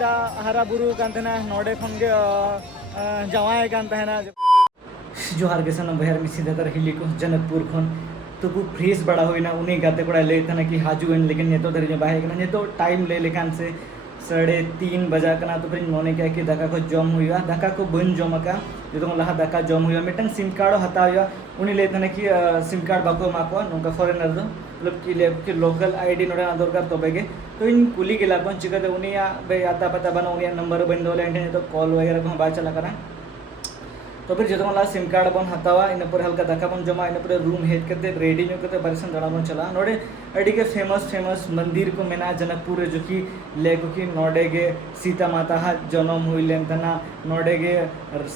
सीता हरा बुरु कान तहना नोडे खन गे जावाय कान तहना जोहार के सन बहर मिसी दतर हिली को जनकपुर खन तो को फ्रेश बड़ा होइना उनी गाते कोड़ा ले थना कि हाजुन लेकिन नेतो दरी बाहे कना नेतो टाइम ले लेकान से 3:30 बजा कना तो फिर मोने क्या कि दाका को जम हुआ दाका को बन जम का जो लहा दाका जम हुआ मिटन सिम कार्ड हता हुआ उनी ले थना कि सिम कार्ड बाको माको नोका फॉरेनर दो मतलब कि लोकल आईडी नोडा दरकार तबे के तो इन कुली के लागन चिकते उनिया बे आता पता बना उनिया नंबर बन दोले एंटे तो कॉल वगैरह को बा चला करा तो फिर जो ला सिम कार्ड बन हतावा इन पर हल्का दाका बन जमा इन पर रूम हेड करते रेडी नो करते बरसन दड़ा बन चला नोडे अड़ी के फेमस मंदिर को मेना जनकपुर जो कि लेको कि नोडे के सीता माता हा जन्म हुई लेन तना नोडे के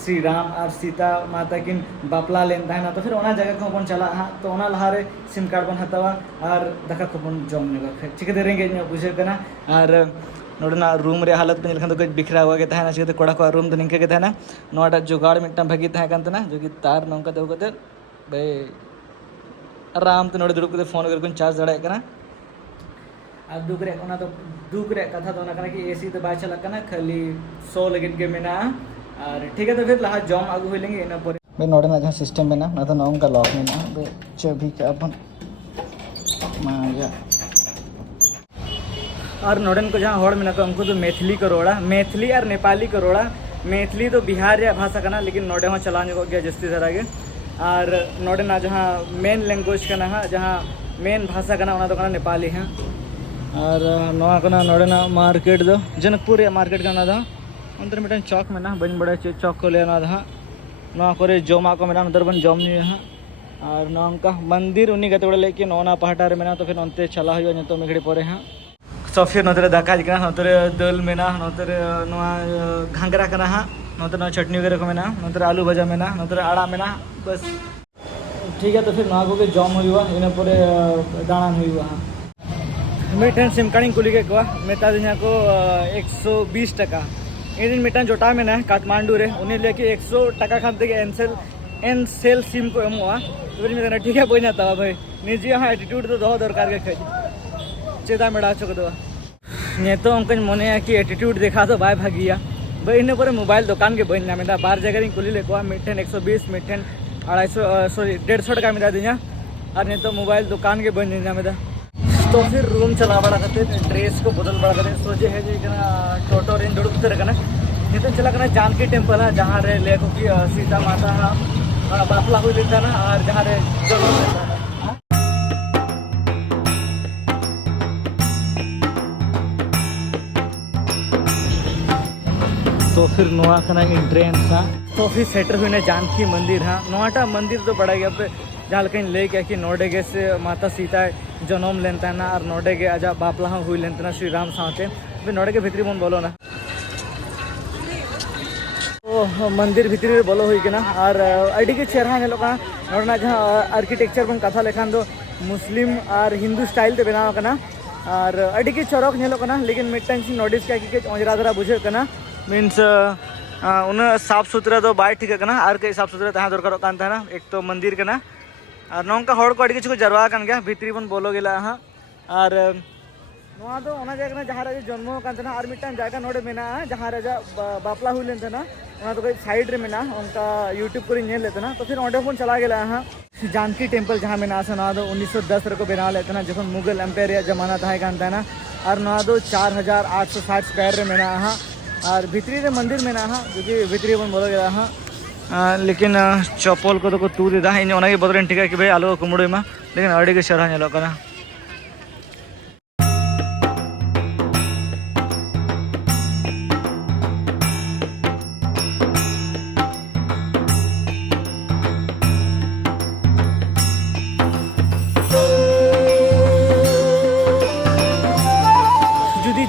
श्री राम और सीता माता किन बापला लेन तना तो फिर ओना जगह को बन चला हा तो ओना लहारे सिम कार्ड बन हतावा और दाका को बन जम ने चिके देरेंगे बुझे कना और नोडना रूम रे हालत पे निलखन तो कुछ बिखरा हुआ के तहना चिके कोड़ा को रूम तो निके के तहना नोडा जुगाड़ मिट्टा भगी तह कांतना जो कि तार नंका दो कते बे आराम तो नोडे दुड़ुब के फोन कर कुन चार्ज दड़ा कना आ दुक रे ओना तो दुक रे कथा तो ना कना कि एसी तो बा चला कना खाली 100 लगिन के मेना और ठीक है तो फिर लहा जॉम आगु होइलेंगे इन पर बे नोडना जहां सिस्टम में ना तो नौं का लॉक में ना बे चाबी का अपन माया और नोडन को जहाँ हड़ में उनको तो मैथिली करोड़ा मैथिली और नेपाली करोड़ा मैथिली तो बिहार या भाषा का ना लेकिन नोडे वहाँ चलाने को गया जस्ती तरह के और नोडे ना जहाँ मेन लैंग्वेज का ना जहाँ मेन भाषा का ना तो नेपाली है और नवा का नोडे ना मार्केट दो जनकपुर या मार्केट का ना था अंदर मिटन चौक में ना बन बड़े चौक को लेना था नवा को जमा को मेरा अंदर बन जम नहीं है और नवा का मंदिर उन्हीं का तोड़े लेकिन नौना पहाटार में ना तो फिर अंते चला हुआ तो मेघड़ी पड़े हैं तो फिर नोतरे दाका जिकना नोतरे दल मेना नोतरे नोआ घांगरा कना हा नोतरे चटनी वगैरह को मेना नोतरे आलू भजा मेना नोतरे आड़ा मेना बस ठीक है तो फिर नोआ को जम हुआ इन परे दाणान हुआ मिटन सिम कार्ड कुली के को मेता दिना को 120 टका ए दिन मिटन जोटा में ना काठमांडू रे उन्हें लेके 100 टका खान के एनसेल सिम को एमवा तो फिर मैं ठीक है बोइना ता भाई निजी हां एटीट्यूड तो दो दरकार के खै चेदा मेड़ा चुकदो नेतो उनकन मने कि एटीट्यूड देखा तो बाय भागिया भाई इन पर मोबाइल दुकान के बन नामेदा बार जगह कुली लेको मिठन 120 मिठन 250 सॉरी 150 टका में दिया और नहीं तो मोबाइल दुकान के बन नामेदा तो फिर रूम चला बड़ा करते ड्रेस को बदल बड़ा करते सोचे है जी टोटो रेन दुड़ुक तरह का नहीं तो चला करना जानकी टेम्पल है जहाँ रे लेको कि सीता माता बापला हुई लेता ना और जहाँ रे जगह लेता तो फिर नोआ कना एंट्रेंस हाँ तो फिर सेटर हुई जानकी मंदिर हाँ नोआटा मंदिर तो बड़ा गया पे जहाँ कहीं ले गया कि नोडे के से माता सीता जन्म लेनता ना और नोडे के आजा बापला हुई लेनता ना श्री राम साथे फिर नोडे के भितरी बन बोलो ना तो मंदिर भितरी बोलो हुई के ना और अड़ी के चेहरा ने लोग नोडना जहाँ आर्किटेक्चर बन कथा लेखान दो मुस्लिम और हिंदू स्टाइल ते बनाव कना और अड़ी के चौरक ने लोग लेकिन मिट्टन सी नोटिस क्या कि ओजरा धरा बुझे कना मीन्स उन्हें साफ सुथरा तो बाय ठीक है और कई साफ सुथरा तहाँ दरकार था ना एक तो मंदिर के ना और नौका हड़ को अड़ी किसी जरवा कान गया भितरी बन बोलो गेला हाँ और नोआ तो ओना जगह जहाँ राजा जन्म कान था और मिट्टन जगह नोडे मेना जहाँ राजा बापला हुई लेन ना ओना तो कोई साइड रे मेना उनका यूट्यूब पर नेल लेते ना तो फिर ओडे फोन चला गेला हाँ जानकी टेम्पल जहाँ मेना ना तो 1910 को बना लेते ना जब मुगल एम्पायर जमाना था कान था ना और ना तो 4860 स्क्वायर रे मेना हाँ और भितरी रे मंदिर में ना हाँ जो कि भितरी बन बोला गया हाँ लेकिन चप्पल को तो को तू देता है इन बदल ठीक है कि भाई आलू कुमड़े में लेकिन अड़ी के शहर ना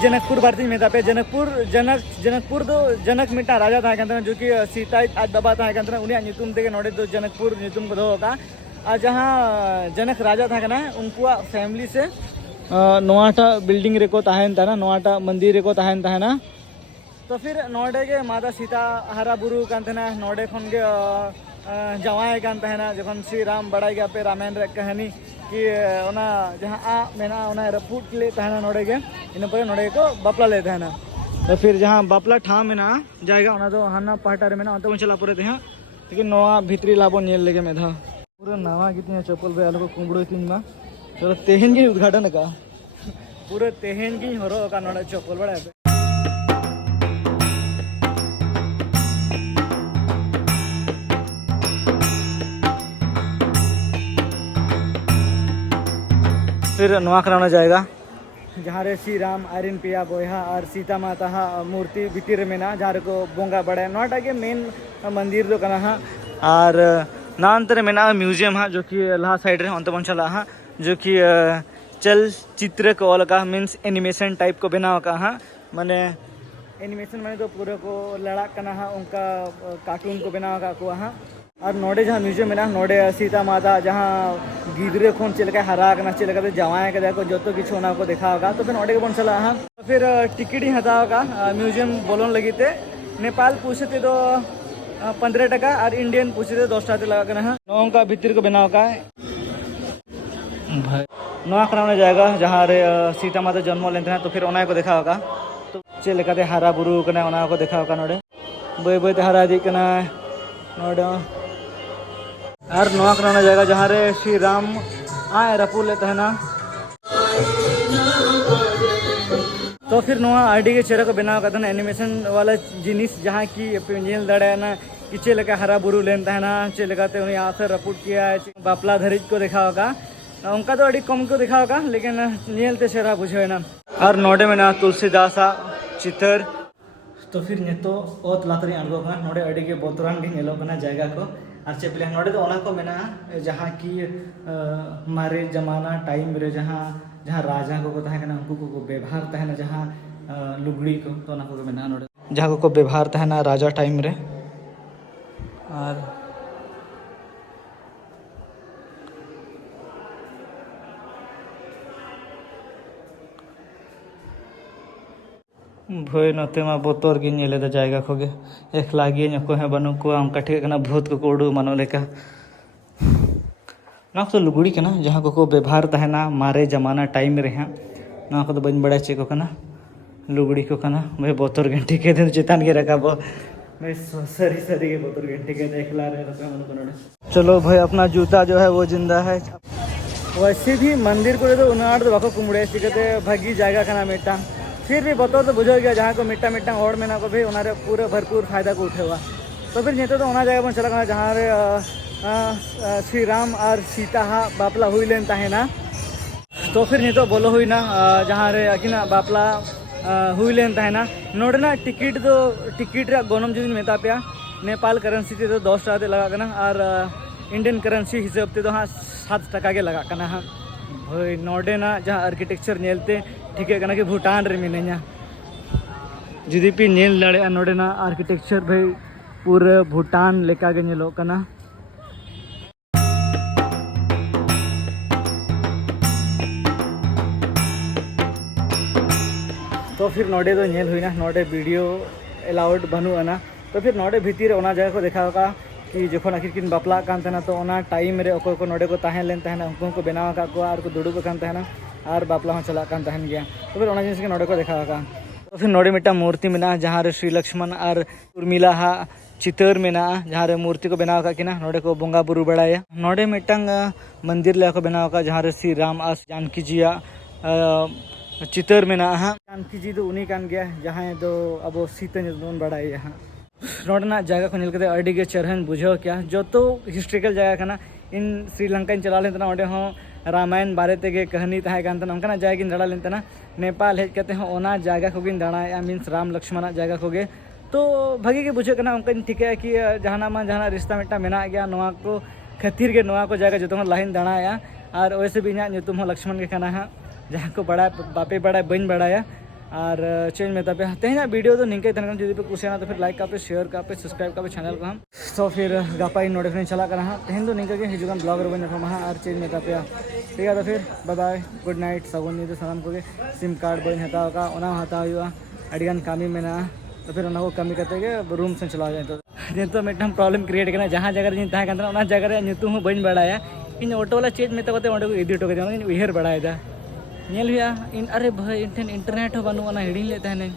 जनकपुर भारती मेता पे जनकपुर तो जनक मिट्टा राजा था कहते जो कि सीता आज बाबा था कहते उन्हें नितुम थे नोड़े तो जनकपुर नितुम को दो का और जहाँ जनक राजा था कहना उनको फैमिली से नोआटा बिल्डिंग रेको तहन था ना नोआटा मंदिर रेको तहन था ना तो फिर नोडे के माता सीता हरा बुरु कहते ना नोडे खन के जवाए कहते ना जखन श्री राम बड़ा गया पे रामायण रे कहानी कि जहाँ मेना रपूट ले तहना नोड़े के इन पर नोड़े को बापला ले तहना तो फिर जहाँ बापला ठा में ना जाएगा उना तो हाना पाटा रे में ना अंत चला पूरे हाँ लेकिन नवा भित्री लाबो नेल लेके में था पूरा नवा कितने चप्पल बे आलो को कुंबड़ो तीन मा चलो तेहन की उद्घाटन का पूरा तेहन की हरो का नोड़ा चप्पल बड़ा है फिर नवा कराना जाएगा जहाँ रे श्री राम आयरन पिया बोहा और सीता माता मूर्ति भितर में ना जहाँ को बोंगा बड़ा नोटा के मेन मंदिर दो कना और नानतर में ना म्यूजियम जो कि लहा साइड रे अंत चला जो कि चलचित्र को अलग मीन्स एनिमेशन टाइप को बनाव का माने एनिमेशन माने तो पूरे को लड़ा कना उनका कार्टून को बनाव का को और नोडे जहाँ म्यूजियम में ना नोडे सीता माता जहाँ गिदरे खन चलका हरा कना चलका जवाए के देखो जो तो किछु ना को देखा होगा तो फिर नोडे के बन चला तो फिर टिकट ही हताव का म्यूजियम बोलन लगी थे नेपाल पूछते तो 15 टका और इंडियन पूछते 10 टाते लगा करना है नौ का भीतर को बनाव का भाई नवा कराने जाएगा जहाँ रे सीता माता जन्म लेते हैं तो फिर उना को देखा होगा तो चलते हरा बुरु कना उना को देखा होगा नोडे बय बय हरा दी कना नोडे और नवा कराना जाएगा जहाँ रे श्री राम आए रपू लेते हैं ना तो फिर नवा आईडी के चेहरे को बनाव करते हैं एनिमेशन वाला जिनिस जहाँ की पेंजिल दड़े ना कि चलका हरा बुरु लेते हैं ना चलकाते उन्हें यहाँ से रपूट किया है बापला धरिज को देखा होगा उनका तो अड़ी कम को देखा होगा लेकिन नेलते चेहरा बुझे ना और नोडे में ना तुलसीदास चितर तो फिर नितो ओत लातरी आंगो का नोडे अड़ी के बोतरान के नेलो कना जायगा को और चेपले नोडे तो ओना को मेना जहाँ की मारे जमाना टाइम रे जहाँ जहाँ राजा को तहे कना उनको को व्यवहार तहे ना जहाँ लुगड़ी को तो ओना को मेना नोडे जहाँ को व्यवहार तहे ना राजा टाइम रे और भय नते मा बोतर गे नेले दा जायगा खोगे एकला गे नको है बनु को हम कठे कना भूत को उडू मानो लेका ना तो लुगड़ी कना जहाँ को व्यवहार तहना मारे जमाना टाइम रे हाँ ना को बन बड़ा चे को कना लुगड़ी को कना भाई बोतर घंटे के दिन चेतान के रखा बो भाई सरी सरी के बोतर घंटे के देखला रे रखा मनो कना चलो भाई अपना जूता जो है वो जिंदा है वैसे भी मंदिर को तो उनाड़ तो बाको कुमड़े सिकते भागी जाएगा कना मेटा फिर भी बतो तो बुझो गया जहाँ को मिट्टा मिट्टा और में ना को भी उनारे पूरे भरपूर फायदा को उठे हुआ तो फिर नहीं तो उना जगह पर चला जहाँ रे श्री राम और सीता बापला हुई लेन है ना तो फिर नहीं तो बोलो हुई ना जहाँ रे अकिना बापला हुई लेन है ना नोड़े ना टिकट रे गोनम जुदी मेता पे नेपाल करेंसी तो 10 टाते लगा करना और इंडियन करेंसी हिसाब से तो हाँ 7 टका के लगा करना हाँ भाई नोडे ना जहाँ आर्किटेक्चर नेलते ठीक है कि भूटान रे मिना जुदी पे नेल दाड़े नोडे ना आर्किटेक्चर भाई पूरे भूटान लेका के नेलो कना तो फिर नोडे तो नेल हुई ना नोडे वीडियो अलाउड बनू ना तो फिर नोडे भीतर ओना जगह को देखा होगा कि जखन आखिर किन बापला कान तहना तो ओना टाइम रे अकोय को नोडे को ताहें लेन तहना उनको को बनाव का को और को दुड़ुब कान तहना और बापला हो चला कान तहन गया तो फिर ओना जिनिस के नोडे को देखा होगा तो फिर नोडे मिटा मूर्ति मेना जहाँ रे श्री लक्ष्मण और उर्मिला चितर मेना जहाँ रे मूर्ति को बनाव का किना नोडे को बोंगा बुरु बड़ाया नोडे मिटंग मंदिर ले को बनाव का जहाँ रे श्री राम और जानकी जिया चितर मेना जानकी जी तो उन्हीं कान गया जहाँ दो अब सीता दोन बड़ाया नोडना जगह को निलकते अड़ी के चरहन बुझो क्या जो तो हिस्ट्रिकल जगह कना इन श्रीलंका चला लेतना ओडे हो रामायण बारे तेगे कहानी तहे कान तना उनका जगह किन दड़ा लेतना नेपाल हेज कते हो ओना जगह को किन दड़ा मीन्स राम लक्ष्मण जगह को गे तो भागी के बुझे कना उनका ठीक है कि जहाना मा जहाना रिश्ता मिटा मेना गया नोआ को खातिर के नोआ को जगह जो लाइन दड़ाया और वैसे भी इना नुतुम हो लक्ष्मण के कना जहाँ को बड़ा बापे बड़ा बन बड़ाया और चेंज में तब तेना वीडियो तो निके तन जुदी पे कुछ तो फिर लाइक का पे शेयर का पे सब्सक्राइब का पे चैनल को हम तो फिर गापा नोटिफिकेशन चला कर तेहन तो निके के हिजुगान ब्लॉगर बन और चेंज में तब ठीक है तो फिर बाय बाय गुड नाइट सगुन तो सामान को सिम कार्ड बन हताव का ओना हताव अड़िगान कामी में तो फिर को कमी करते रूम से चला जाए तो मिट्टम प्रॉब्लम क्रिएट करना जहाँ जगह तहना जगह नुतुम बन बड़ा इन ऑटो वाला चेंज में तो को इदी हटो उहर बड़ा इन अरे भाई इन ठेन इंटरनेट हो बनू हिड़ी लेते हैं